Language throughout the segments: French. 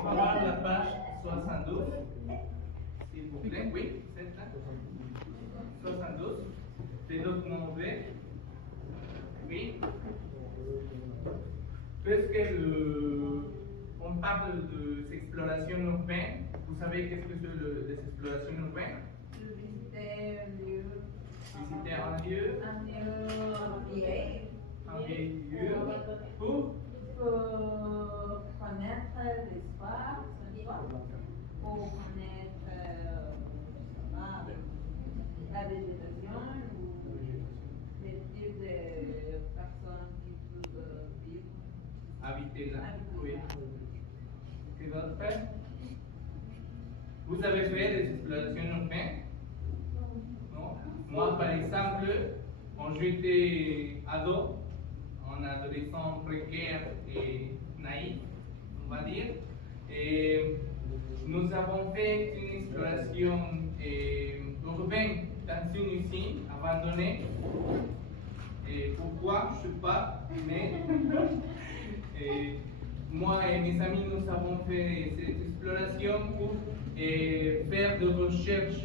On va voir la page 72, s'il vous plaît. Oui, c'est ça. 72. Les documents ouverts. Oui. Puisque on parle de exploration urbaine, vous savez qu'est-ce que c'est les explorations urbaines? Visiter un lieu. Visiter un lieu. Un lieu vieil. Un vieil lieu. Pour connaître l'histoire, pour connaître la végétation ou les types de personnes qui peuvent vivre. Habiter là. Oui. C'est votre fait? Vous avez fait des explorations urbaines? Non. Moi, par exemple, quand j'étais ado, un adolescent précaire et naïf, on va dire, et nous avons fait une exploration urbaine dans une usine abandonnée. Et pourquoi? Je ne sais pas, mais moi et mes amis, nous avons fait cette exploration pour faire des recherches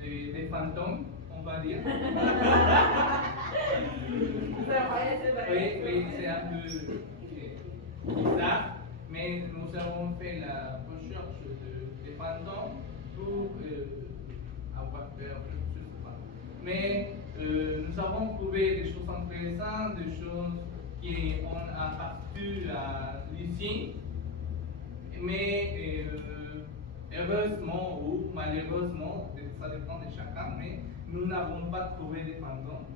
des fantômes, on va dire. Oui, c'est un peu bizarre, mais nous avons fait la recherche des fantômes pour avoir peur, je ne sais pas. Mais nous avons trouvé des choses intéressantes, des choses qui ont appartenu à l'usine, mais heureusement ou malheureusement, ça dépend de chacun, mais nous n'avons pas trouvé de fantômes.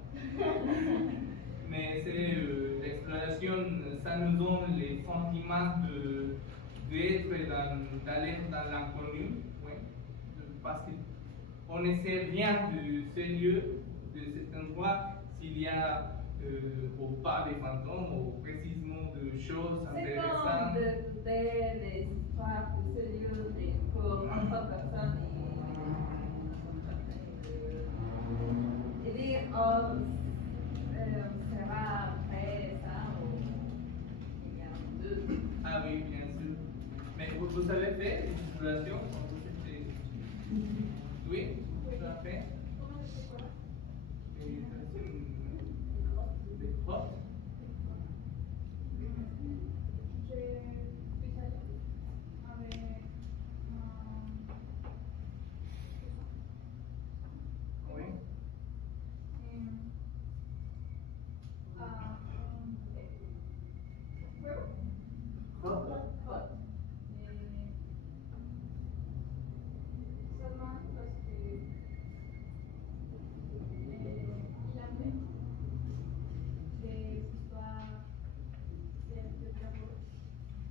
Mais c'est l'exploration, ça nous donne les sentiments d'être d'aller dans l'inconnu, oui, parce qu'on ne sait rien de ce lieu, de cet endroit, s'il y a ou pas des fantômes, ou précisément de choses intéressantes. C'est comme les histoires de ce lieu pour d'autres personnes et dire, sera après ça ou il y a deux. Ah oui, bien sûr. Mais vous avez fait des explorations quand vous étiez... Oui, vous avez fait. Des grottes. Oui.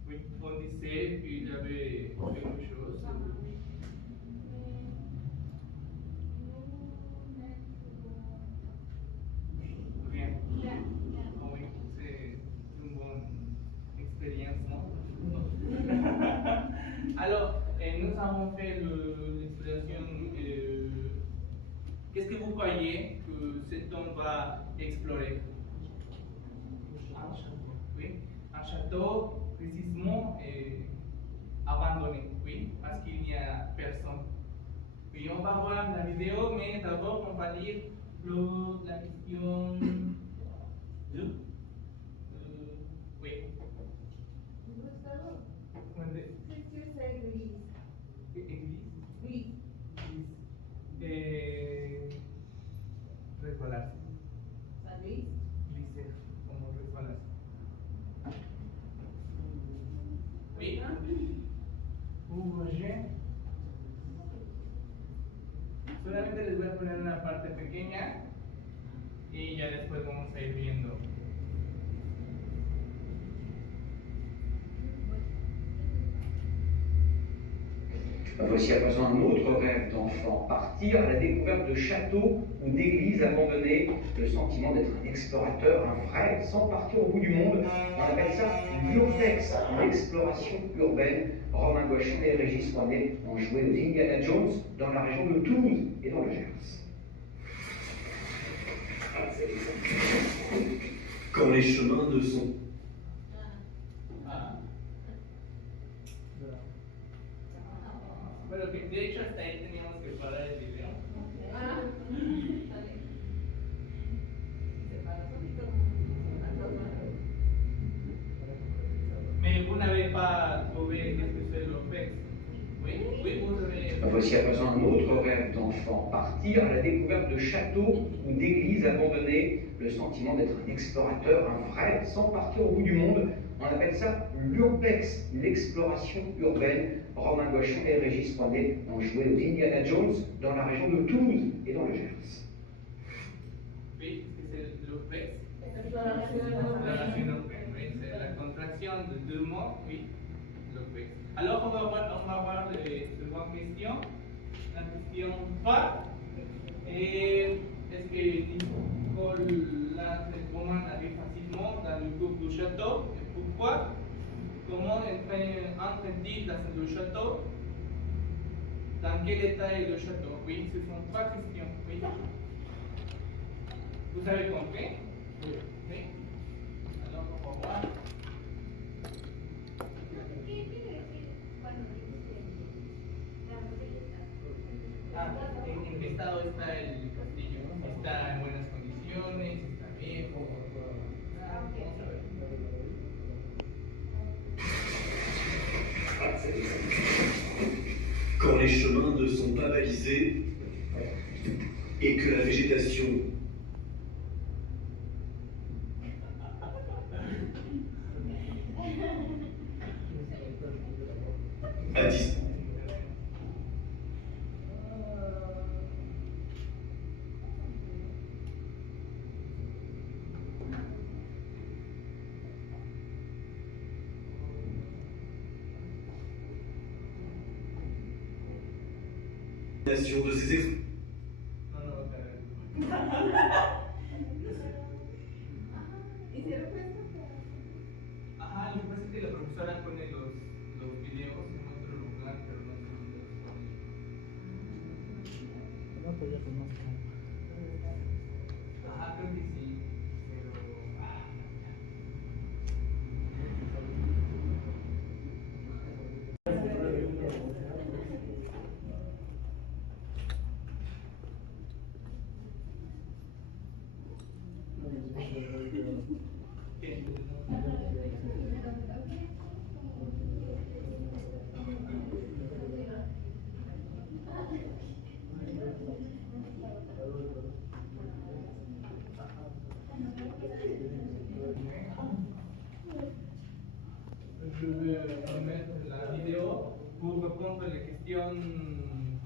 Oui, on disait qu'il y avait quelque chose. Rien. Oui, c'est une bonne expérience, non? Alors, nous avons fait l'exploration. Qu'est-ce que vous croyez que cet homme va explorer? Un château. Oui, un château précisément abandonné, oui, parce qu'il n'y a personne. Oui, on va voir la vidéo, mais d'abord on va lire la question 2. Oui. Qu'est-ce que c'est l'église? Église. Oui. Resbalarse. Ça glisse? Glisser, como resbalarse. Oui. Roger. Solamente les voy a poner una parte pequeña y ya después vamos a ir viendo. Voici à présent un autre rêve d'enfant, partir à la découverte de châteaux ou d'églises abandonnées, le sentiment d'être un explorateur, un vrai, sans partir au bout du monde. On appelle ça l'urbex, l'exploration urbaine. Romain Gauchin et Régis Roinet ont joué aux Indiana Jones dans la région de Toulouse et dans le Gers. Quand les chemins ne sont Ah. Bueno, que de hecho hasta ahí teníamos que parar el video. Ah. Se para solito. Mais vous n'avez pas trouvé qu'est-ce que c'est l'OPEX? Oui, oui, vous avez. Voici à présent un autre rêve d'enfant, partir à la découverte de châteaux ou d'églises abandonnées, le sentiment d'être un explorateur, un vrai, sans partir au bout du monde. On appelle ça l'urbex, l'exploration urbaine. Romain Gauchon et Régis Poinet ont joué aux Indiana Jones dans la région de Toulouse et dans le Gers. Oui, c'est l'OPEX. Exploración Exploration urbaine, oui, c'est la contraction de deux mots, oui, l'OPEX. Alors on va voir les secondes questions. La question 3. Et est-ce que Nicolas Roman arrive facilement dans le groupe du château? Et pourquoi? Comment entre-t-il dans le château? Dans quel état est le château? Oui, ce sont 3 questions. Oui. Vous avez compris? Oui. Alors, on va voir. Ah, ¿en qué estado está el castillo? ¿Está en buenas condiciones? ¿Está viejo? Vamos a ver. Quand les chemins ne sont pas balisés et que la végétation a disparu. De ces No, no, espera. ¿Hicieron esto? Ajá, lo que pasa es que la profesora pone los videos en otro lugar, pero no sé dónde los pone. Ajá, creo que sí, pero. ¿Qué? Je vais remettre la vidéo pour répondre les questions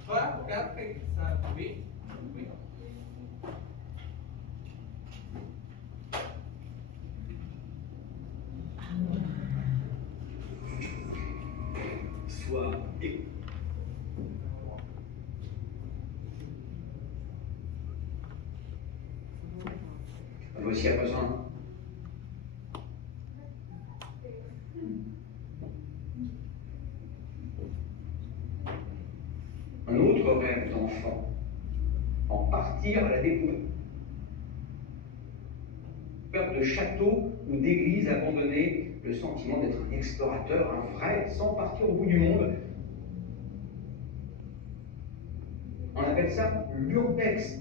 3, 4 et 5. Oui. Oui. soit é- Voici à présent un autre rêve d'enfant, en partir à la découverte de châteaux ou d'églises abandonnées, le sentiment d'être un explorateur, un vrai, sans partir au bout du monde. On appelle ça l'urbex.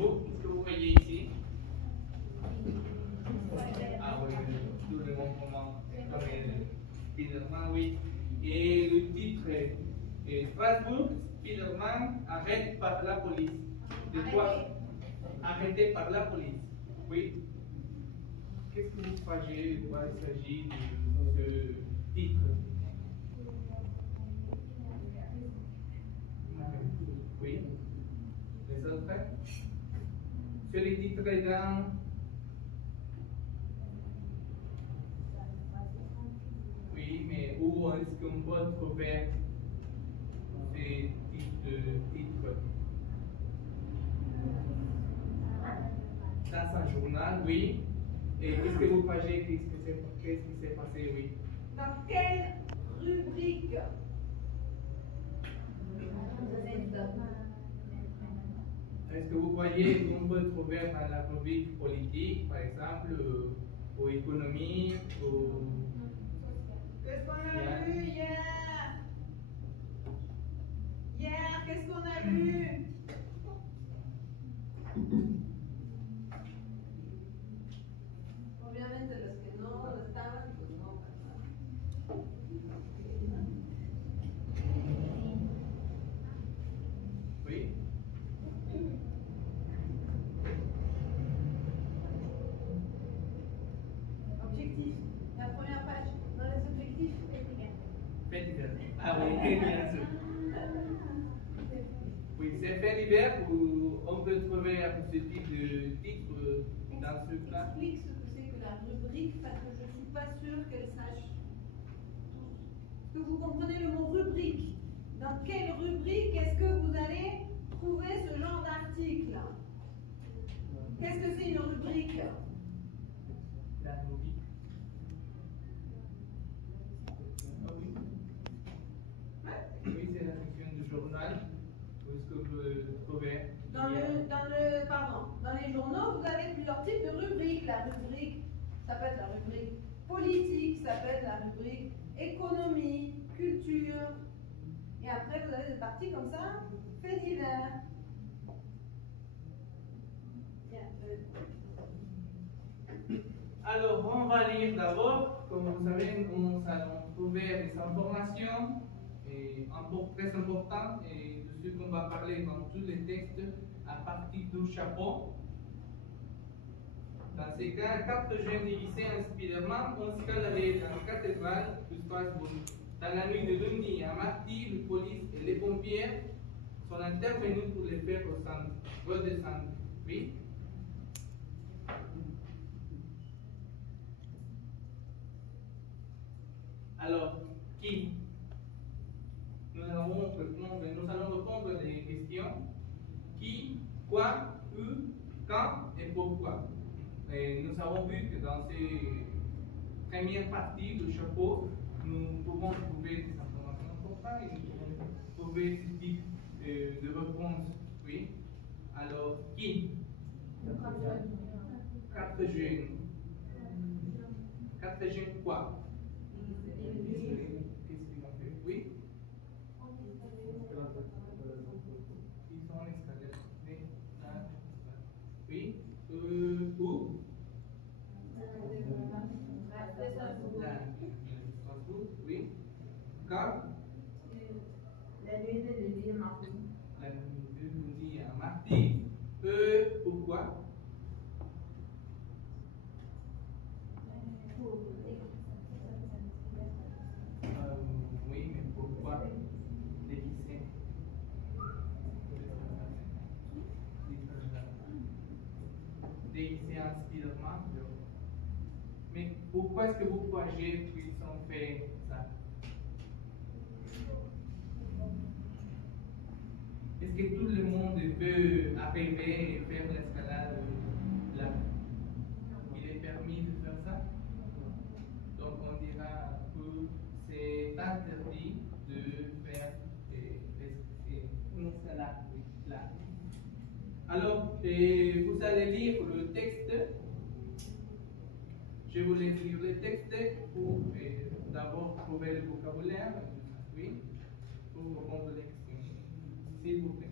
Ce que vous voyez ici. Ah oui, tout le monde comment comme Spider-Man, oui. Et le titre est Strasbourg, Spider-Man arrête par la police. De quoi? Arrêté par la police. Oui. Qu'est-ce que vous croyez de quoi il s'agit de ce titre? Oui. Les autres? Sur les titres dans. Oui, mais où est-ce qu'on peut trouver ces titres? Dans un journal, oui. Et qu'est-ce que vous croyez? Qu'est-ce qui s'est passé? Oui. Dans quelle rubrique? Est-ce que vous croyez qu'on peut trouver dans la rubrique politique, par exemple, ou économie, ou... Qu'est-ce qu'on a vu hier? Hier, qu'est-ce qu'on a vu? Obviamente los que no estaban, pues no pasaron. Oui? Objectif. La première page. Dans les objectifs, Fait divers. Ah oui, bien sûr. Oui, c'est fait divers où on peut trouver ce type de titre dans ce cas. Explique ce que c'est que la rubrique parce que je ne suis pas sûre qu'elle sache. Est-ce que vous comprenez le mot rubrique? Dans quelle rubrique est-ce que vous allez trouver ce genre d'article? Qu'est-ce que c'est une rubrique? La rubrique. Ah oui. Oui, c'est la section du journal. Où est-ce que vous trouvez? Dans les journaux, vous avez plusieurs types de rubriques. La rubrique, ça peut être la rubrique politique, ça peut être la rubrique économie, culture. Et après, vous avez des parties comme ça, faits divers. Alors, on va lire d'abord. Comme vous savez, nous allons trouver des informations très importantes et de ce qu'on va parler dans tous les textes à partir du chapeau. Dans ces cas, 4 jeunes lycéens inspirément ont escaladé dans la cathédrale de Strasbourg. Dans la nuit de lundi à mardi, la police et les pompiers sont intervenus pour les faire redescendre. Oui? Alors, qui? Nous allons répondre des questions. Qui, quoi, où, quand et pourquoi. Et nous avons vu que dans ces premières parties du chapeau, nous pouvons trouver des informations importantes et nous pouvons trouver ce type de réponse. Oui? Alors, qui? 4 jeunes. 4 jeunes quoi? Qu'est-ce qu'ils ont fait? Oui? Ils sont escaladés. Oui? Où? Strasbourg, oui. Quand? La nuit de lundi à mardi. La nuit de lundi à mardi. Pourquoi? Oui, mais pourquoi les lycéens? Des lycéens inspirement. Mais pourquoi est-ce que vous croyez qu'ils ont fait ça? Est-ce que tout le monde peut arriver et faire l'escalade là? Il est permis de faire ça? Donc on dira que c'est interdit de faire une escalade là. Alors, vous allez lire le texte. Je vous laisse lire le texte pour d'abord trouver le vocabulaire, oui, pour répondre aux questions. S'il vous plaît.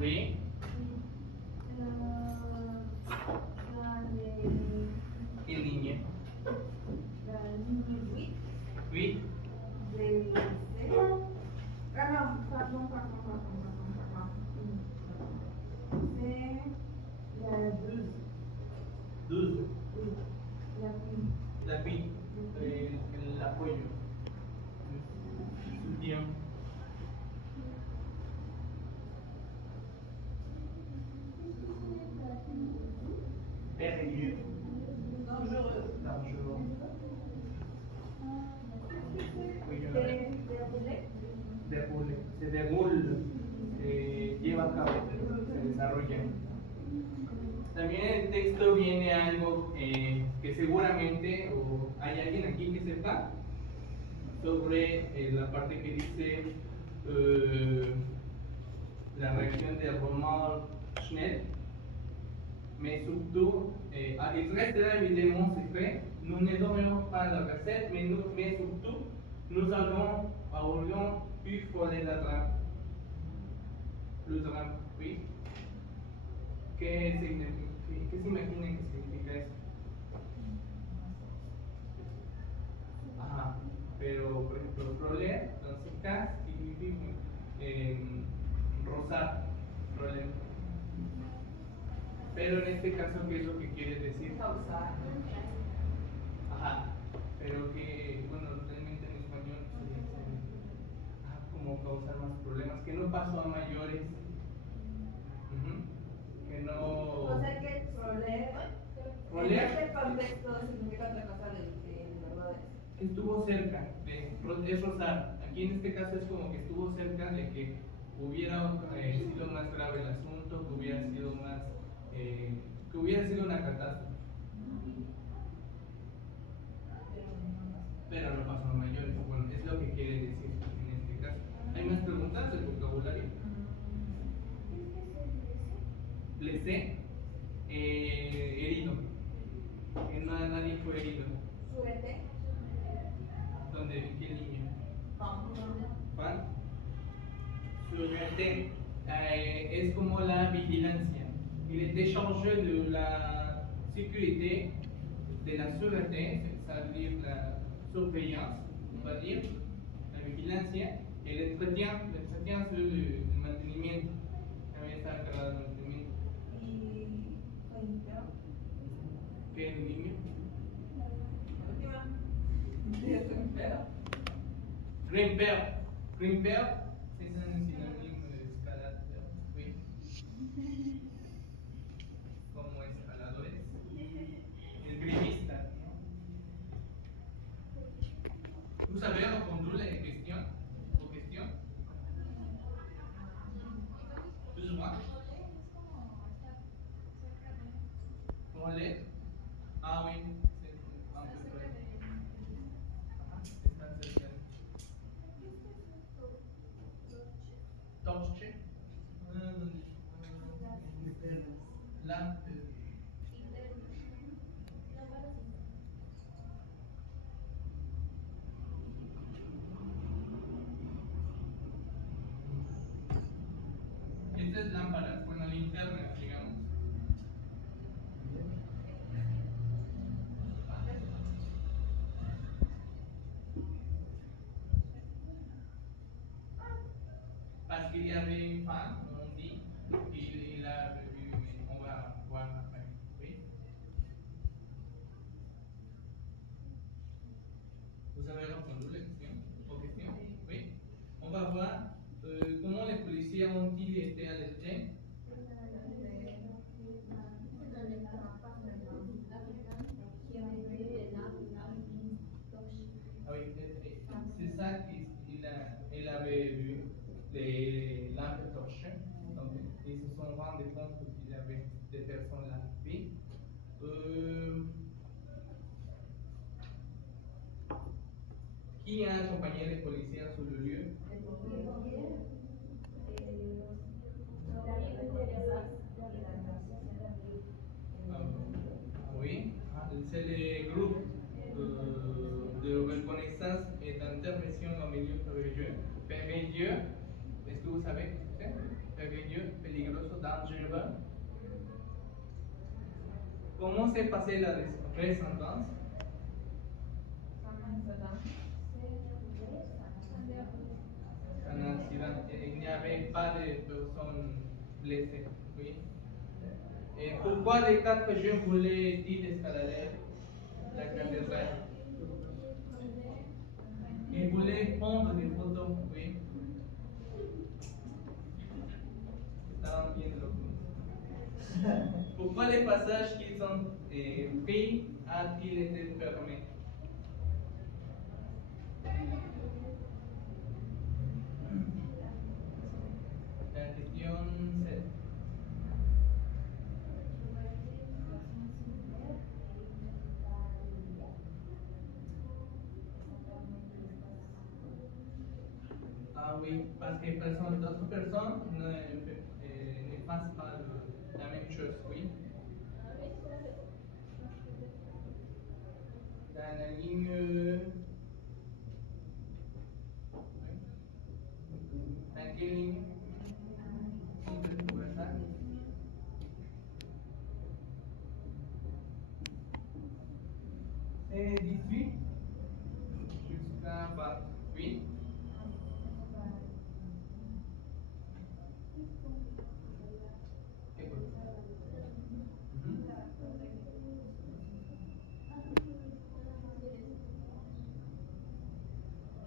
Oui. Quelle ligne? La ligne 8. Oui. Pardon. C'est la 12. 12. Oui. L'appui. L'appui. Le soutien. Dangereux. Dangereux. Oui, yo la veo. Se déroule, se lleva a cabo, se desarrolla. También en el texto viene algo que seguramente o hay alguien aquí que sepa sobre la parte que dice la réaction de Romain Schnell. Mais surtout, il reste là évidemment secret, nous ne donnerons pas la recette, mais surtout, nous aurions pu frôler la drame. Le drame, oui. ¿Qué se imaginan que significa eso? Ajá, pero por ejemplo, frôler, dans ce cas, significa rozar, frôler. Pero en este caso, ¿qué es lo que quiere decir? Causar. Ajá, pero que, bueno, realmente en español se dice como causar más problemas, que no pasó a mayores. Que no. O sea que proler, en este contexto significa otra cosa de verdad es. Que estuvo cerca, es rozar. Aquí en este caso es como que estuvo cerca de que hubiera sido más grave el asunto, que hubiera sido más, que hubiera sido una catástrofe. Pero no pasó a mayores. Bueno, es lo que quiere decir en este caso. ¿Hay más preguntas del vocabulario? Blessé, herido. Que nadie fue herido. Suerte. ¿Dónde? ¿Qué niño? Pan. Suerte. Es como la vigilancia. Il était chargé de la sécurité, de la sûreté, c'est-à-dire la surveillance, on va dire, la vigilancia, y el entretien es el mantenimiento. También está encargado del mantenimiento. Y Grimper. ¿Qué es el niño? Última. Grimper. Grimper. Grimper es un sinónimo de escalador, oui. Como escaladores. El grimista, ¿no? ¿Vous savez répondre la question? Aux questions? Plus ou moins? Voler? Ah oui, c'est un peu près. Están cerca. Torche? La. Estas lámparas, bueno, linternas, digamos. Parce qu'il y avait une femme, on dit, il a revu, mais on va voir après. Oui. Vous avez répondu aux questions? Oui. On va voir comment les policiers ont-ils été alertés. Ah oui, c'est ça qu'il avait vu, les lampes torches. Donc, ils se sont rendus compte qu'il y avait des personnes là. Oui. Qui a accompagné les policiers sur le lieu? Oui, c'est le groupe de reconnaissance et d'intervention au milieu périlleux. Périlleux, est-ce que vous savez ce que c'est? Périlleux, peligroso, dangereux. Comment s'est passée la ressemblance? Un accident. Il n'y avait pas de personnes blessées. Oui. Et pourquoi les 4 jeunes voulaient-ils escalader la cathédrale? Ils voulaient prendre des photos, oui. Estaban bien locos. Pourquoi les passages qui sont pris a-t-il été fermé? La question 7. Ah oui, parce que d'autres personnes ne fassent pas la même chose, oui. Dans la ligne. Dans quelle ligne on peut trouver ça? C'est 18 jusqu'à 28.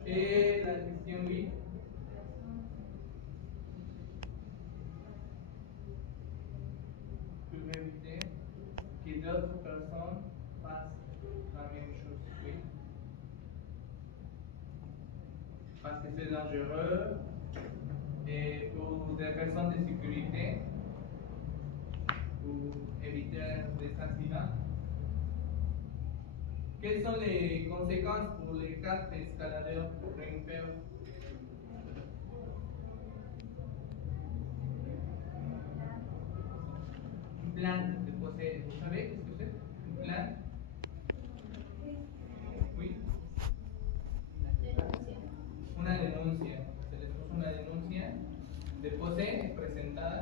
Et la question 8. Je vais éviter que d'autres personnes fassent la même chose. Oui. Parce que c'est dangereux et pour des raisons de sécurité, pour éviter des accidents. Quelles sont les conséquences pour les 4 escaladeurs grimpeurs? Une plainte de procès. Vous savez ce que c'est? Une plainte? Oui. Una denuncia. Se les puso una denuncia de procès presentada.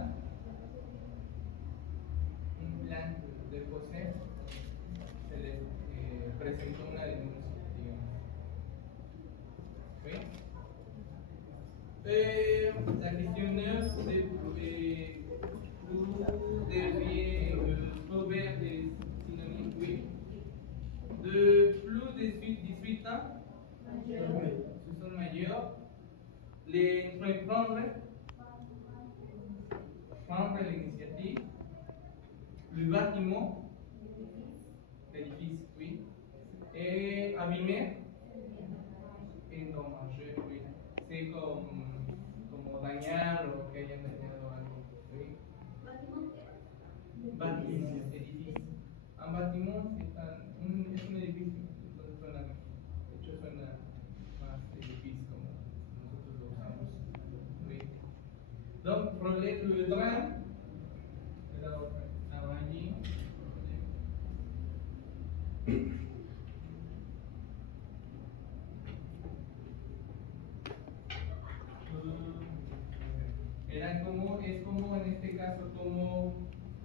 Un plan de procès. Se les presentó una denuncia, digamos. ¿Sí? La question 9, c'est vous deviez trouver des synonymes, oui. De plus de 18 ans, ce sont majeurs, les prendre l'initiative, le bâtiment, l'édifice, oui, et abîmer, endommager, oui. C'est comme dañar o que hayan dañado algo, oui. Bâtiment, edifice. Un bâtiment es un edificio, entonces suena, de hecho suena más edifice como nosotros lo usamos, oui. Donc, problème le train, alors, allí. Es como en este caso, como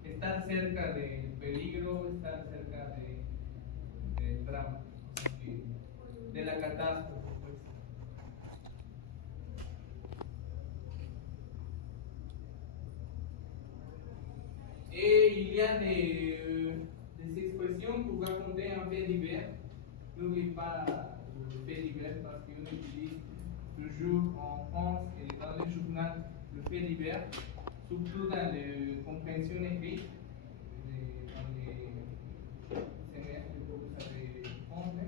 estar cerca del peligro, estar cerca del drama, de la catástrofe. Pues. Et il y a des expressions pour raconter un fait divers. N'oublie pas le fait divers parce qu'on utilise toujours en France et dans le journal le fait divers, surtout dans les compréhensions écrites, dans les semestres que vous savez prendre.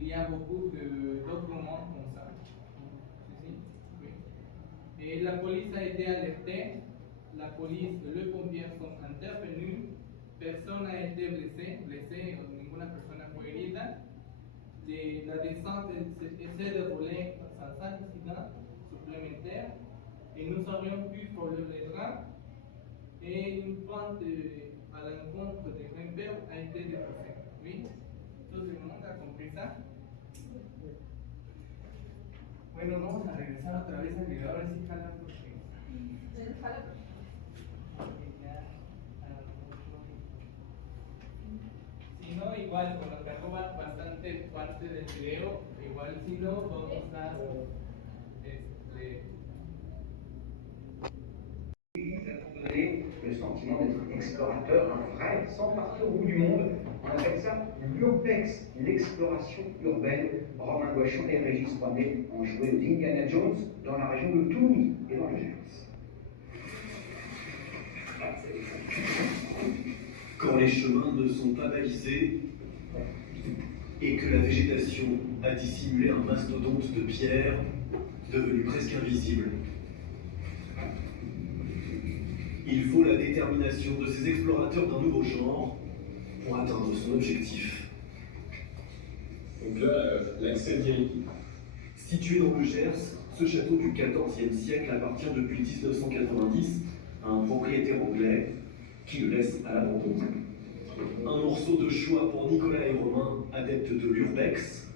Il y a beaucoup de documents comme ça. Oui. Et la police a été alertée, la police et le pompier sont intervenus, personne n'a été blessé, ninguna persona fue herida. La descente s'est déroulée sans incident supplémentaire et nous aurions pu voler les trains et une pente à l'encontre des grimpeurs a été dépassée. Oui, tout le monde a compris ça. Bueno, vamos a regresar otra vez al video, a ver si jala porque si no, igual con lo que roba bastante parte del video, igual si no, vamos a le sentiment d'être explorateur, un vrai, sans partir au bout du monde. On appelle ça l'urbex, l'exploration urbaine. Romain Gouachon et Régis Poinet ont joué aux Indiana Jones dans la région de Toulouse et dans le Gers. les chemins ne sont pas balisés et que la végétation a dissimulé un mastodonte de pierre devenu presque invisible. Il faut la détermination de ces explorateurs d'un nouveau genre pour atteindre son objectif. Donc là, l'accès direct. Situé dans le Gers, ce château du XIVe siècle appartient depuis 1990 à un propriétaire anglais qui le laisse à l'abandon. Un morceau de choix pour Nicolas et Romain, adeptes de l'urbex,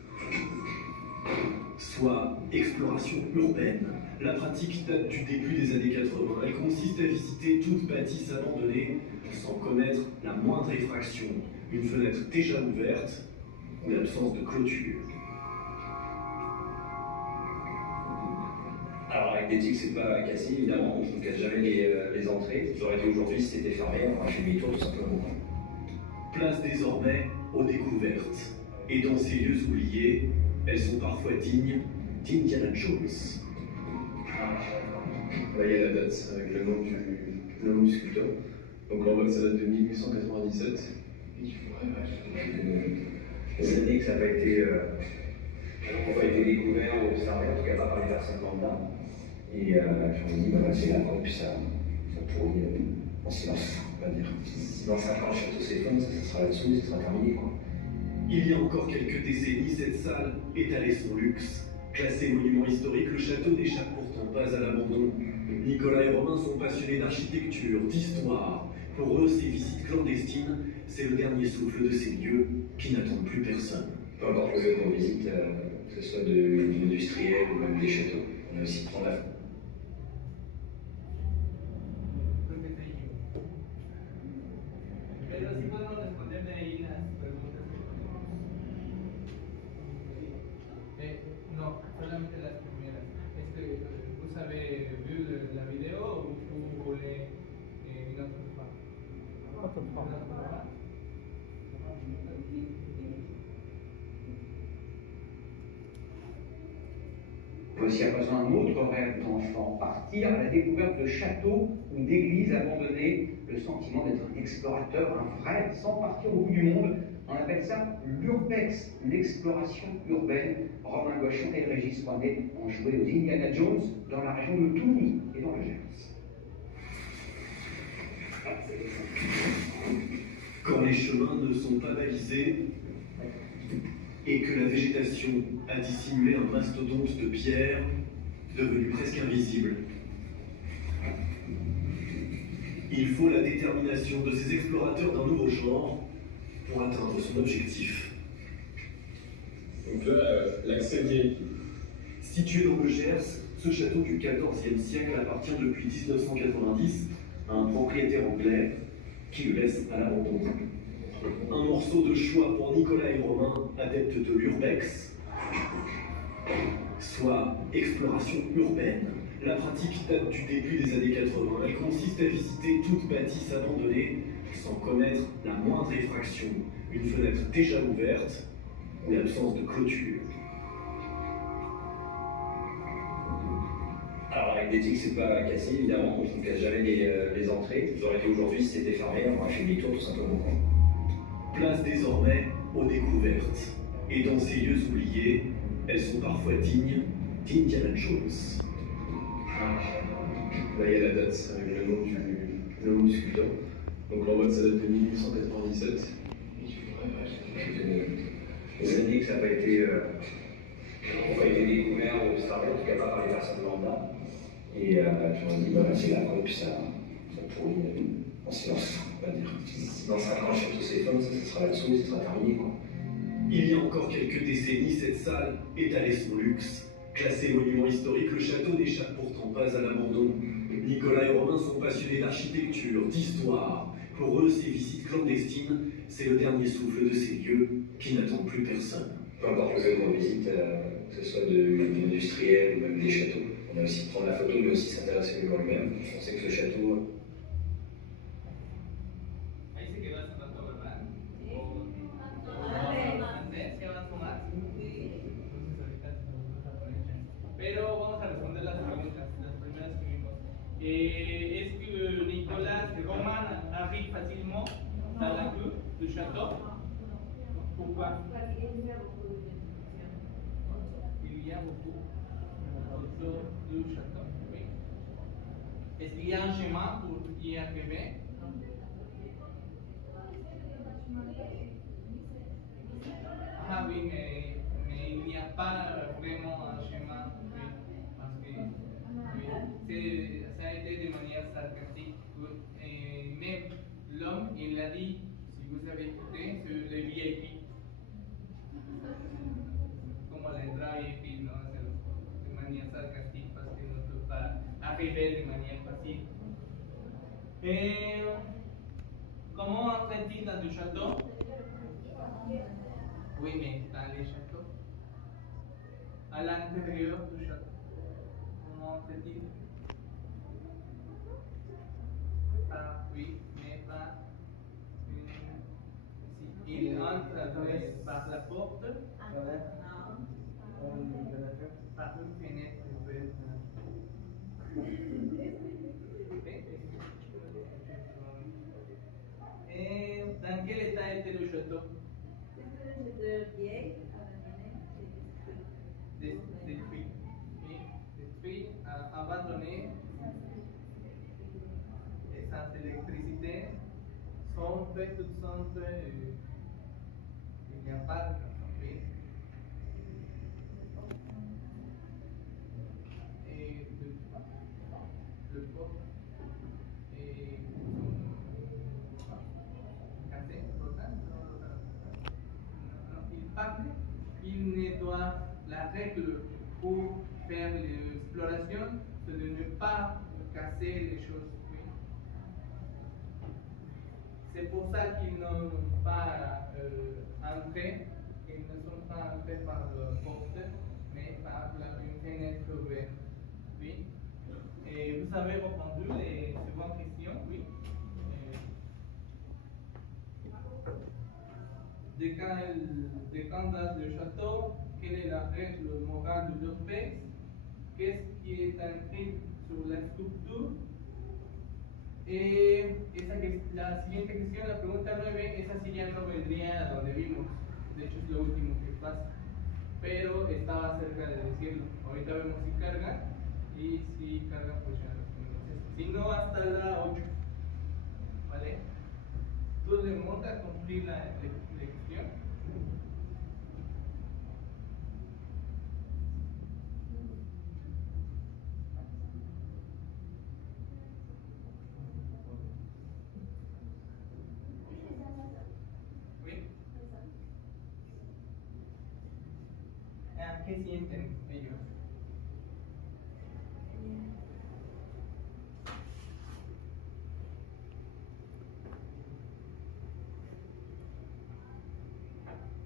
soit exploration urbaine. La pratique date du début des années 80. Elle consiste à visiter toute bâtisse abandonnée sans connaître la moindre effraction, une fenêtre déjà ouverte ou l'absence de clôture. Alors avec des tics, c'est pas cassé évidemment, on ne casse jamais les entrées. J'aurais dit aujourd'hui si c'était fermé, on aurait fait demi-tour tout simplement. Place désormais aux découvertes. Et dans ces lieux oubliés, elles sont parfois dignes d'Indiana Jones. Là, il y a la date avec le nom du sculpteur. Donc là, on voit que ça date de 1897. Les années que ça n'a pas été découvert ou observé, en tout cas pas par les personnes lambda. Et je me dis, bah, c'est là, et puis ça pourrit en silence, on va dire. Si dans 5 ans le château s'effondre, ça sera là-dessous, ça sera terminé, quoi. Il y a encore quelques décennies, cette salle étalait son luxe. Classé monument historique, le château n'échappe pourtant pas à l'abandon. Nicolas et Romain sont passionnés d'architecture, d'histoire. Pour eux, ces visites clandestines, c'est le dernier souffle de ces lieux qui n'attendent plus personne. Peu importe le lieu qu'on visite, que ce soit de l'industriel ou même des châteaux, on a aussi prendre la Pero sí podemos responder de ahí las preguntas que tenemos. No, solamente las primeras. ¿Vous avez vu la vidéo ou vous voulez une autre fois? Autre fois. Voici à présent un autre rêve d'enfant, partir à la découverte de châteaux ou d'églises abandonnées, le sentiment d'être un explorateur, un vrai, sans partir au bout du monde. On appelle ça l'urbex, l'exploration urbaine. Romain Gauchon et Régis Poinet ont joué aux Indiana Jones dans la région de Toulouse et dans le Gers. Quand les chemins ne sont pas balisés et que la végétation a dissimulé un mastodonte de pierre devenu presque invisible. Il faut la détermination de ces explorateurs d'un nouveau genre pour atteindre son objectif. Donc là, l'accès direct. Situé dans le Gers, ce château du XIVe siècle appartient depuis 1990 à un propriétaire anglais qui le laisse à l'abandon. Un morceau de choix pour Nicolas et Romain, adeptes de l'urbex, soit exploration urbaine. La pratique date du début des années 80. Elle consiste à visiter toute bâtisse abandonnée sans connaître la moindre effraction, une fenêtre déjà ouverte ou l'absence de clôture. Alors avec des tics, c'est pas cassé évidemment, on ne casse jamais les entrées. J'aurais dit aujourd'hui si c'était fermé, on aurait fait demi-tour tout simplement. Place désormais aux découvertes. Et dans ces lieux oubliés, elles sont parfois dignes d'Indiana Jones. Là, il y a la date avec le nom du sculpteur. Donc là, on voit que ça date de 1897. Les années que ça n'a pas été découvert ou observé, en tout cas pas par les personnes lambda. Et je me dis, bah, c'est là, et puis ça pourrit en silence, on va dire. Si dans 5 ans le château s'effondre, ça sera là-dessous, ça sera terminé, quoi. Il y a encore quelques décennies, cette salle étalait son luxe. Classé monument historique, le château n'échappe pourtant pas à l'abandon. Nicolas et Romain sont passionnés d'architecture, d'histoire. Pour eux, ces visites clandestines, c'est le dernier souffle de ces lieux qui n'attendent plus personne. Peu importe le lieu qu'on visite, que ce soit de l'industriel ou même des châteaux, on a aussi prendre la photo, mais aussi s'intéresser au lieu lui-même. On sait que le château. Ahí se quedó hace rato, ¿verdad? Sí. Antes, ¿qué avanzó más? Entonces ahorita vamos a poner chance. Pero vamos a responder las preguntas, las primeras que vimos. Est-ce que Nicolas et Romain arrivent facilement dans la cour du château. Pourquoi? Il y a beaucoup autour du château. Oui. Est-ce qu'il y a un chemin pour y arriver? Ah oui, mais il n'y a pas vraiment un chemin, oui, parce que oui, ça a été de manière sarcastique. Et même l'homme, il a dit, si vous avez écouté, c'est le VIP. Como la VIP, ¿no? De manière sarcastique, parce qu'il ne peut pas arriver de manière facile. Et comment entrait-il dans le château? Oui, mais dans les châteaux, à l'intérieur du château, comment entrait-il? Ah oui, mais pas. Si il entre par la porte, par une fenêtre ouverte. Et dans quel état était le château? Détruit. Oui, détruit, abandonné, et sans électricité, sombre, toute sombre, il n'y a pas de oui. Et le corps est cassé, il parle, il nettoie. La règle pour faire l'exploration, c'est de ne pas casser les choses. Oui. C'est pour ça qu'ils n'ont pas entré, ils ne sont pas entrés par la porte, mais par une fenêtre ouverte. Oui. Et vous avez répondu les secondes questions, oui. Quand dans le château, quelle est la règle morale de l'urbex? Qu'est-ce qui est inscrit sur la structure? Et la siguiente cuestión, la pregunta 9, esa sí ya no vendría a donde vimos. De hecho, es lo último que pasa. Pero estaba cerca de decirlo. Ahorita vemos si carga. Y si carga, pues ya lo tenemos. Si no, hasta la 8. ¿Vale? Tout le monde a compris la lección. ¿Qué sienten ellos?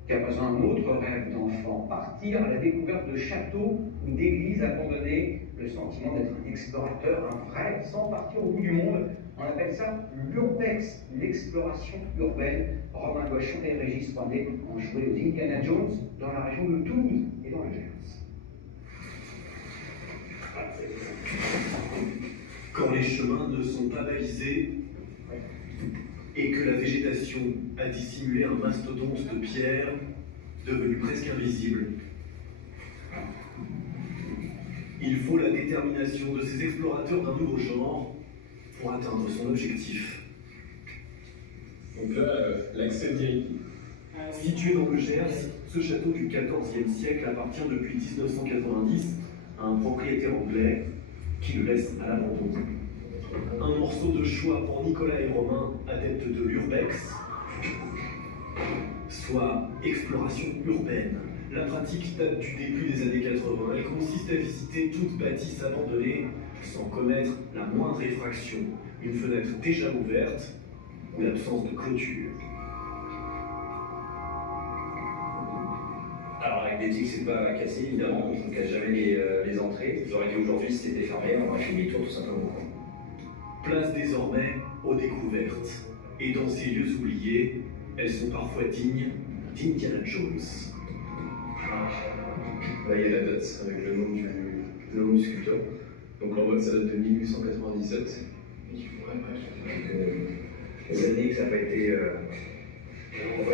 Qu'à présent un autre rêve d'enfant, partir à la découverte de châteaux ou d'églises abandonnées, le sentiment d'être un explorateur, un vrai, sans partir au bout du monde. On appelle ça l'urbex, l'exploration urbaine. Romain Gauchon et Régis Poindet ont joué aux Indiana Jones dans la région de Toulouse et dans le Gers. Quand les chemins ne sont pas balisés et que la végétation a dissimulé un mastodonte de pierre devenu presque invisible, il faut la détermination de ces explorateurs d'un nouveau genre pour atteindre son objectif. Donc là, l'accès VIP. Situé dans le Gers, ce château du XIVe siècle appartient depuis 1990 à un propriétaire anglais qui le laisse à l'abandon. Un morceau de choix pour Nicolas et Romain, adeptes de l'urbex, soit exploration urbaine. La pratique date du début des années 80. Elle consiste à visiter toute bâtisse abandonnée sans commettre la moindre effraction, une fenêtre déjà ouverte ou l'absence de clôture. Alors avec des tics, c'est pas cassé évidemment, on ne casse jamais les entrées. J'aurais dit aujourd'hui si c'était fermé, on aurait fait demi-tour tout simplement. Place désormais aux découvertes. Et dans ces lieux oubliés, elles sont parfois dignes d'Indiana Jones. Là, il y a la date avec le nom du sculpteur. Donc en mode, ça date de 1897. Donc, Vous avez dit que ça n'a pas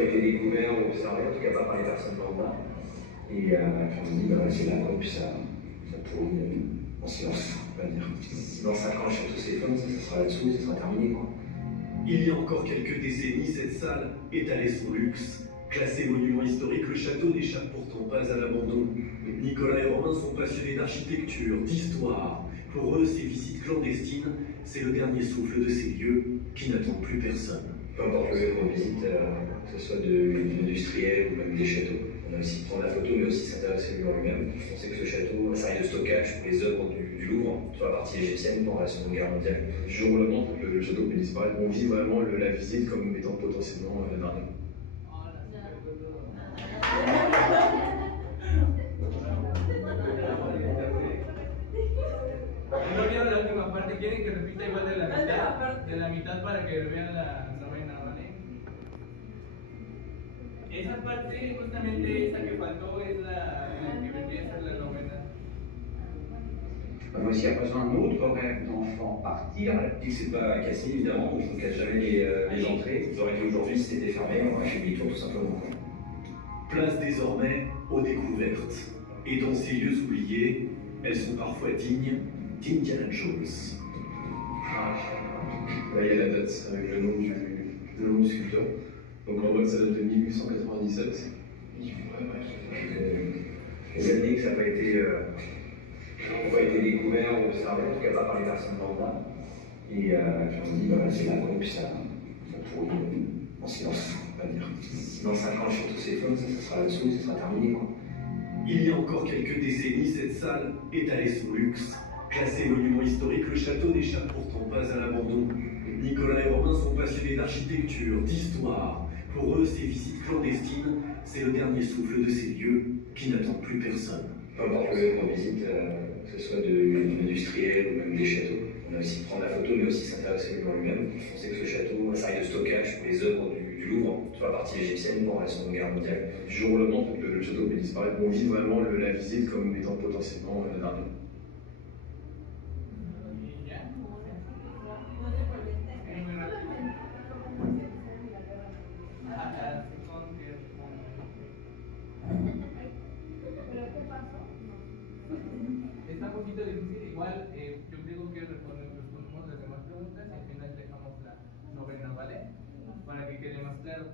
été découvert ou observé, en tout cas pas par les personnes lambda. Et puis on dit, bah, c'est là, quoi, puis ça pourrit en silence, on va dire. Dans 5 ans, sur tous ces films, ça sera là-dessous et ça sera terminé, quoi. Il y a encore quelques décennies, cette salle étalait son luxe. Classé monument historique, le château n'échappe pourtant pas à l'abandon. Nicolas et Romain sont passionnés d'architecture, d'histoire. Pour eux, ces visites clandestines, c'est le dernier souffle de ces lieux qui n'attendent plus personne. Peu importe le lieu qu'on visite, que ce soit de l'industriel ou même des châteaux. On a aussi prendre la photo, mais aussi s'intéresser au lieu en lui-même. On sait que ce château servait de stockage pour les œuvres du Louvre, sur la partie égyptienne pendant la Seconde Guerre mondiale. Du jour au lendemain, le château peut disparaître. On vit vraiment la visite comme étant potentiellement la dernière. No vieron la última parte, quieren que repita igual de la mitad para que vean la novena, ¿vale? Esa parte, justamente esa que faltó, es la que vendría a ser la novena. Voici à présent un autre rêve d'enfant, partir à la Je dis que c'est pas cassé, évidemment, donc je ne casse jamais les entrées. Vous auriez dit aujourd'hui si c'était fermé, on aurait fait demi-tour tout simplement. Place désormais aux découvertes. Et dans ces lieux oubliés, elles sont parfois dignes d'Indiana Jones. Là, il y a la date avec le nom du sculpteur. Donc en bas, ça date de 1897. Vous avez dit que ça n'a pas été découvert ou observé, en tout cas pas par les personnes lambda. Et puis on dit, bah, c'est là, quoi, puis ça pourrit en silence, on va dire. Dans 5 ans, sur tous ces films, ça sera là-dessous et ça sera terminé, quoi. Il y a encore quelques décennies, cette salle étalait son luxe. Classé monument historique, le château n'échappe pourtant pas à l'abandon. Nicolas et Romain sont passionnés d'architecture, d'histoire. Pour eux, ces visites clandestines, c'est le dernier souffle de ces lieux qui n'attendent plus personne. Peu importe le lieu qu'on visite, que ce soit de l'industriel ou même des châteaux. On a aussi prendre la photo, mais aussi s'intéresser au lieu en lui-même. On sait que ce château servait de stockage pour les œuvres du Louvre, sur la partie égyptienne pendant la Seconde Guerre mondiale. Du jour au lendemain, le château peut disparaître. On vit vraiment la visite comme étant potentiellement la dernière. Está un poquito difícil, igual yo creo que respondemos las demás preguntas y al final dejamos la novena, ¿vale? Para que quede más claro.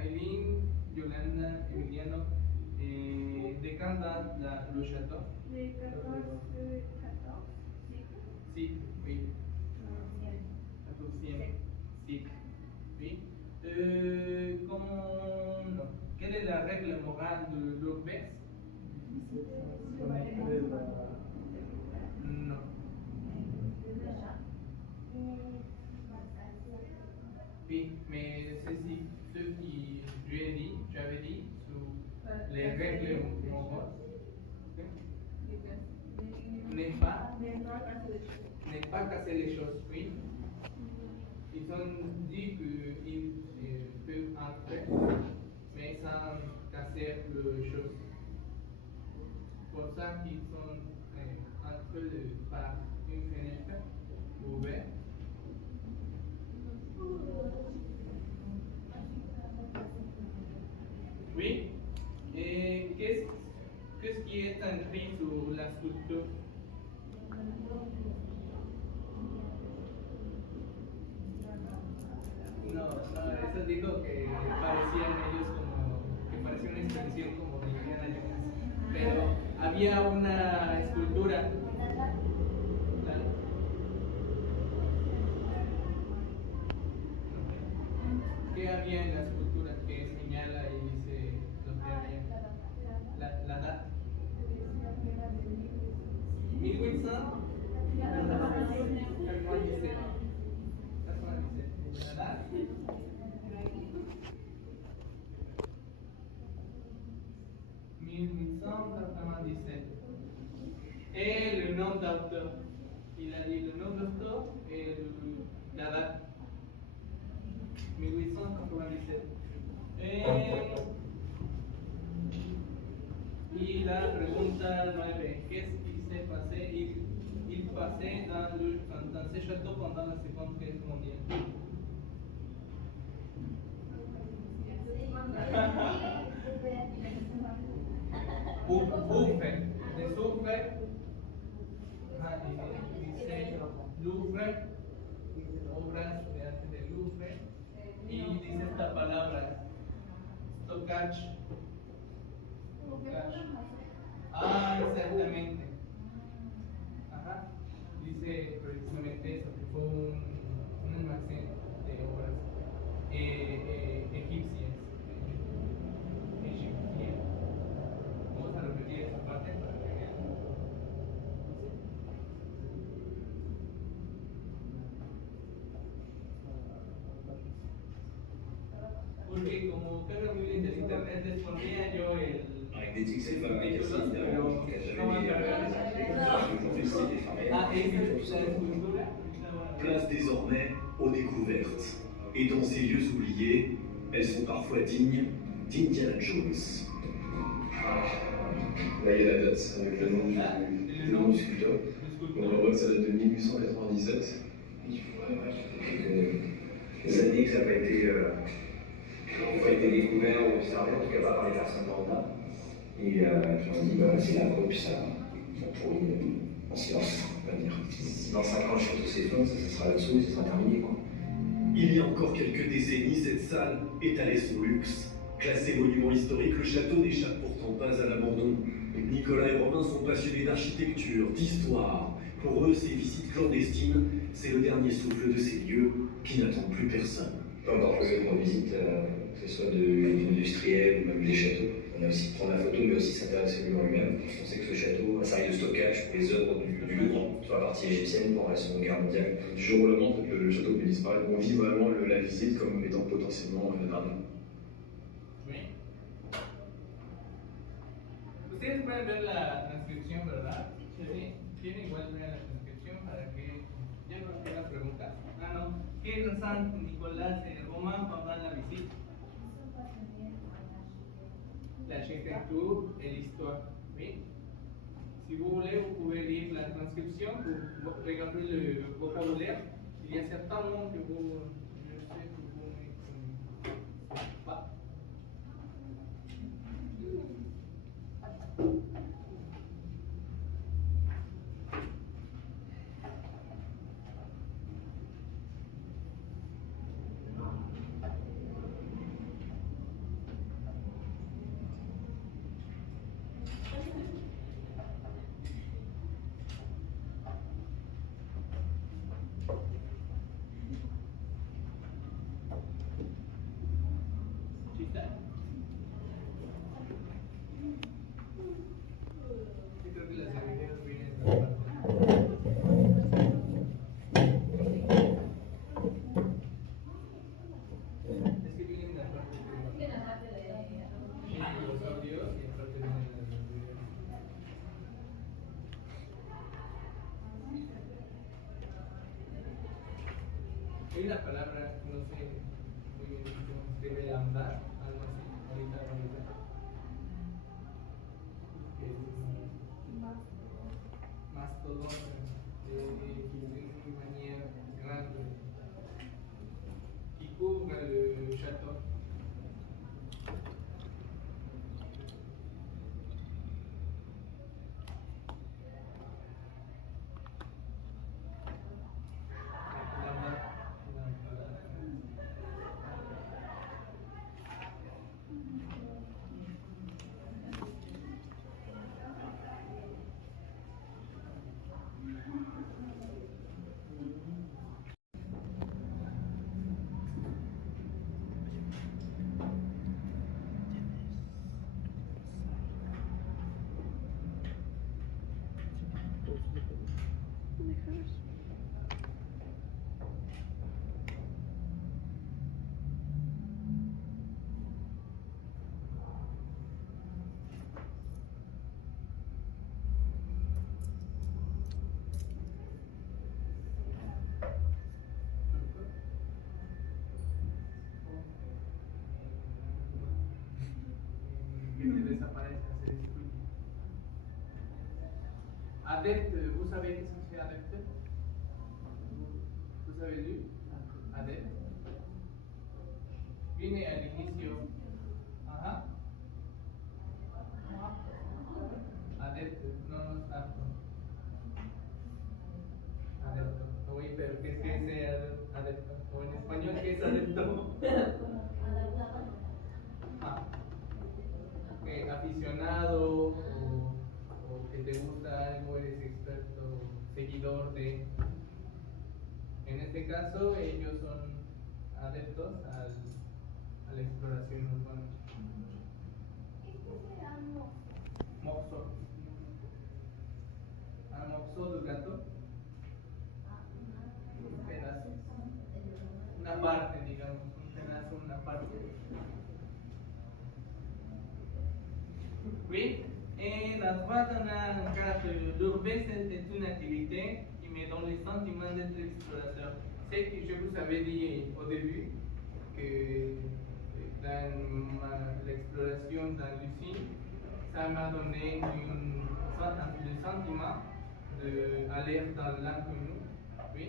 Aileen, Yolanda, Emiliano, de quand date le château? De 14 Sí, oui. 14e siècle. Oui. Quelle est la règle morale de l'Urbes? Non. Oui, mais ceci, ce qui j'avais dit sur les règles morales, n'est pas casser les choses, oui. Ils ont dit qu'ils peuvent entrer, mais sans casser les choses. Pour ça qu'ils sont entrés par une fenêtre ouverte. Oui. Et qu'est-ce qui est écrit sur la sculpture? No, eso digo que parecían ellos que parecía una expresión como de Indiana Jones, pero había una escultura. ¿Qué había en la escultura que señala y dice lo que había? La data. 1800. ¿Verdad? Et le nom d'auteur. Il a dit le nom d'auteur et la date. 1897. Y la pregunta 9. ¿Qué es que se pasé? Il passe château pendant la Seconde Guerre mondiale? Louvre, de Louvre, dice Louvre, obras de arte de Louvre, y dice esta palabra, stockage. Ah, exactamente. Ajá. Dice precisamente eso, que fue un almacén de obras egipcias. Vamos a repetir esa parte para que vean. Porque como Carlos vive del internet, les ponía yo el. Avec des tics, c'est pas mal, subtítulos, c'est pero évidemment, no va a j'avais cargar mis esa les articles, aujourd'hui c'était fermé. Ah, es la escultura. Place désormais aux découvertes. Et dans ces lieux oubliés, elles sont parfois dignes d'Indiana Jones. Là, il y a la date avec le nom du sculpteur. On voit que ça date de 1897. Des années que ça n'a pas été découvert ou observé, en tout cas pas par les personnes lambda. Et je me dis, bah, c'est la preuve, puis ça pourrit en silence, on va dire. Si dans 5 ans le château s'effondre, ça sera là-dessous et ça sera terminé, quoi. Il y a encore quelques décennies, cette salle étalait son luxe. Classé monument historique, le château n'échappe pourtant pas à l'abandon. Nicolas et Romain sont passionnés d'architecture, d'histoire. Pour eux, ces visites clandestines, c'est le dernier souffle de ces lieux qui n'attendent plus personne. Peu importe le lieu qu'on visite, que ce soit d'une industrielle ou même des châteaux, on a aussi prendre la photo, mais aussi s'intéresser au lieu en lui-même. On sait que ce château a servi de stockage pour les œuvres du Louvre, sur la partie égyptienne pendant la Seconde Guerre mondiale. Du jour au lendemain, en fait, le château peut disparaître. On vit vraiment la visite comme étant potentiellement un drame. Oui. Ustedes pueden ver la transcripción, ¿verdad? Sí. Tiene igual ver la transcripción para que ya no tenga preguntas. Ah, no. ¿Qué nos Saint Nicolas et Romain pendant la visite? L'architecture et l'histoire. Oui. Si vous voulez, vous pouvez lire la transcription pour regarder le vocabulaire. Il y a certains mots que vous, je sais que vous ne connaissez pas. ¿Chista? Yo creo que las videos vienen esta parte. Es que vienen la parte de los audios y aparte vienen los videos. Hay una palabra, no sé muy bien cómo se escribe, lambda, algo así, ahorita. Que es mastodonte, d'une manière grande, qui couvre le château. Que se desaparezca, se destruye. Adepte, vous savez qu'est-ce que c'est adepte? Vous avez lu adepte. Viene al inicio. Ajá. Adepto, no apto. Adepto. Oui, pero ¿qué es que sea adepto? O en español, ¿qué es adepto? Ah. Aficionado o que te gusta algo, eres experto, seguidor de. En este caso, ellos son adeptos a la exploración urbana. Moxo. Moxo del gato. Un pedazo. Una parte, digamos. Un pedazo, una parte. Oui. Et la troisième carte, l'urbex est une activité qui met dans les sentiments d'être explorateur. C'est que je vous avais dit au début que dans l'exploration dans l'usine, ça m'a donné le sentiment d'aller dans l'inconnu, oui,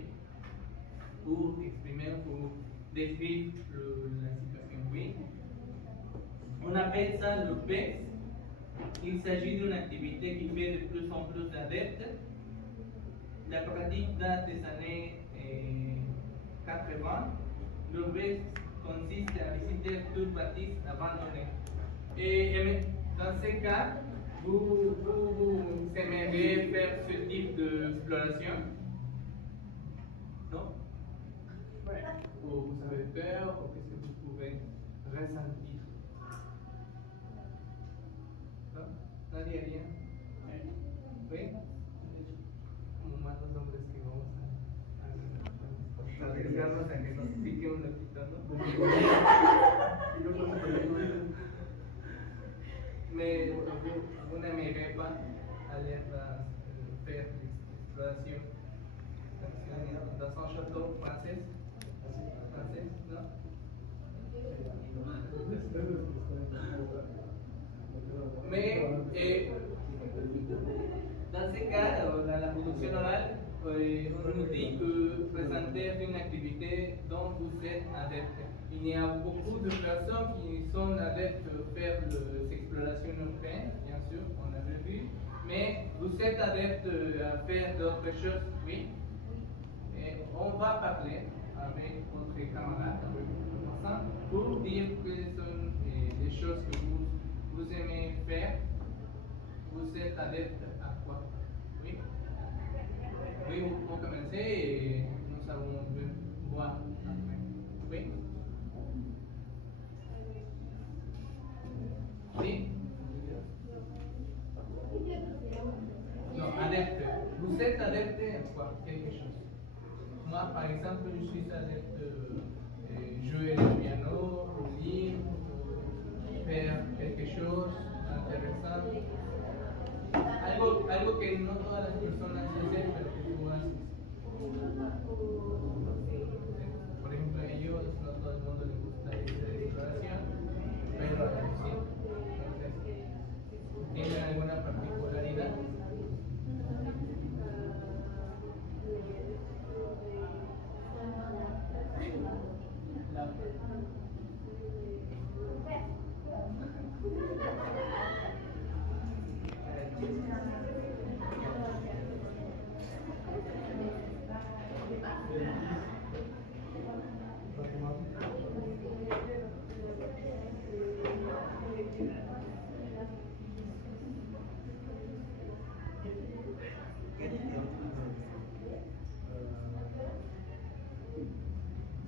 pour exprimer, pour décrire la situation. Oui. On appelle ça l'urbex. Il s'agit d'une activité qui fait de plus en plus d'adeptes. La pratique date des années 80. L'urbex consiste à visiter toute bâtisse abandonnée. Et dans ce cas, vous aimeriez faire ce type d'exploration? Non? Ou vous avez peur? Ou qu'est-ce que vous pouvez ressentir? ¿No? ¿Nadie haría? ¿Ve? Como más los hombres que vamos a arriesgarnos a que nos pique un loquito, ¿no? Una me repa alerta faire l'exploration dans un château français, ¿no? Mais dans ce cas, dans la production orale, on nous dit que présenter une activité dont vous êtes adepte. Il y a beaucoup de personnes qui sont adeptes à faire des explorations urbaines, bien sûr, on avait vu, mais vous êtes adepte à faire d'autres choses, oui. Et on va parler avec votre camarade, pour dire quelles sont les choses que vous aimez faire. Vous êtes adepte à quoi? Oui. Oui, on va commencer et nous allons voir après. Oui. Oui. Non, adepte. Vous êtes adepte à quoi? Quelque chose. Moi, par exemple, je suis adepte jouer le piano, lire, faire quelque chose intéressant. Algo que no todas las personas hacen, pero que tú haces. Por ejemplo, a ellos no todo el mundo les gusta esta exploración, pero sí. Entonces, ¿tienen alguna particularidad?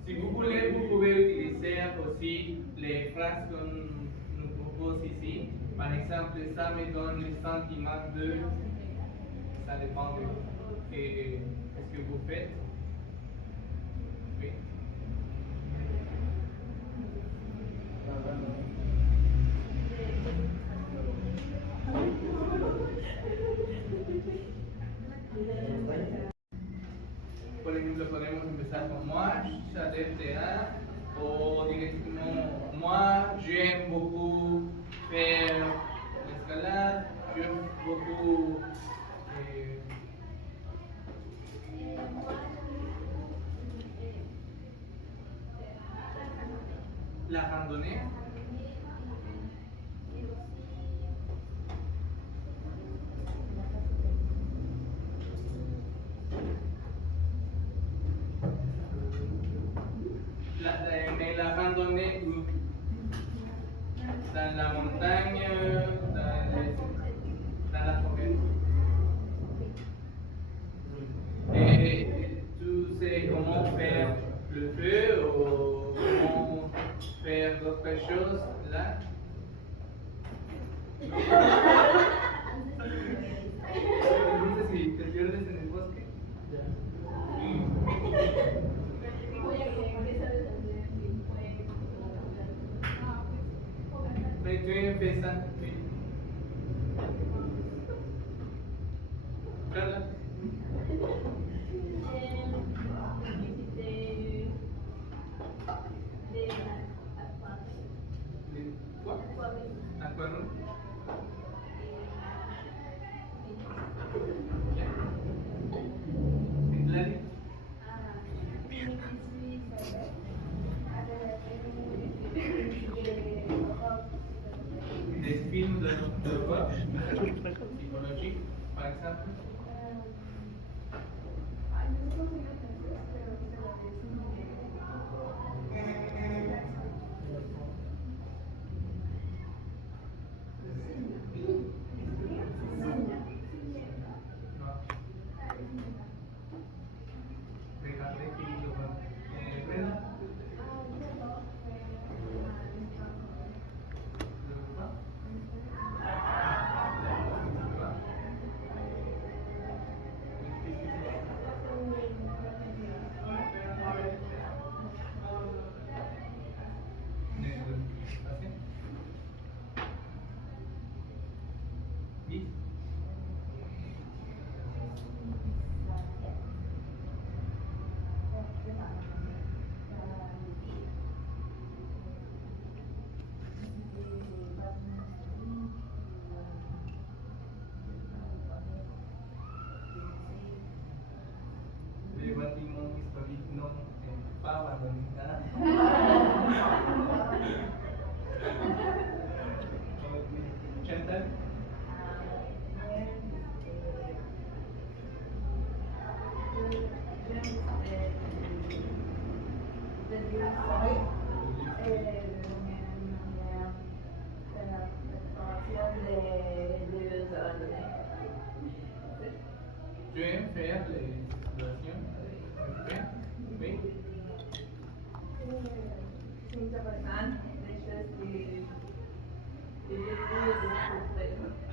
Si vous voulez, vous pouvez utiliser aussi les phrases qu'on nous propose ici. Par exemple, ça me donne le sentiment de. Ça dépend de ce que vous faites. Oui. Por ejemplo, podemos empezar con moi, j'adepte à, o directement moi, j'aime beaucoup faire l'escalade, j'aime beaucoup La randonnée. Mais la randonnée où? Dans la montagne, dans la forêt. Et tu sais comment faire le feu ou comment faire d'autres choses là? Si te pierdes en el bosque. Mais tu fais ça. Carla. Quoi? Aquarelle. Citlali. Des films de quoi? Psychologique, par exemple. Les bâtiments historiques non, c'est pas abandonné. Chantal? Tu aimes faire les explorations? Oui. C'est intéressant, des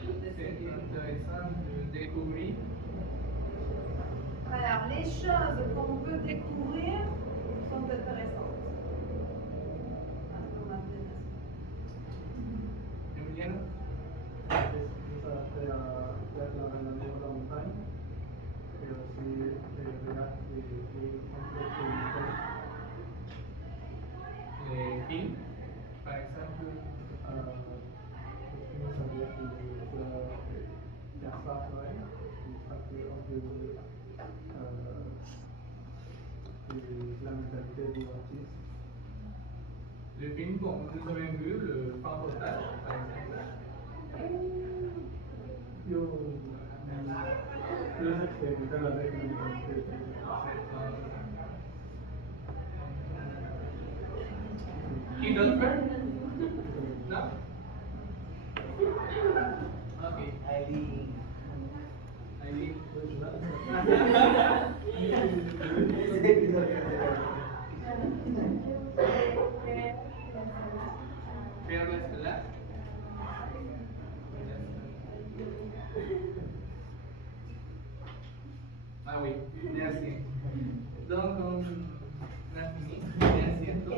choses de C'est intéressant de découvrir. Alors, les choses qu'on peut découvrir sont intéressantes. Emiliano? Les films, par exemple. Le film qu'on nous avons vu, le Fantotage, par exemple. Qui d'autre? Non? Ok. Aileen. Faire l'escalade. Ah oui, merci. Donc, on a fini. Merci à tous.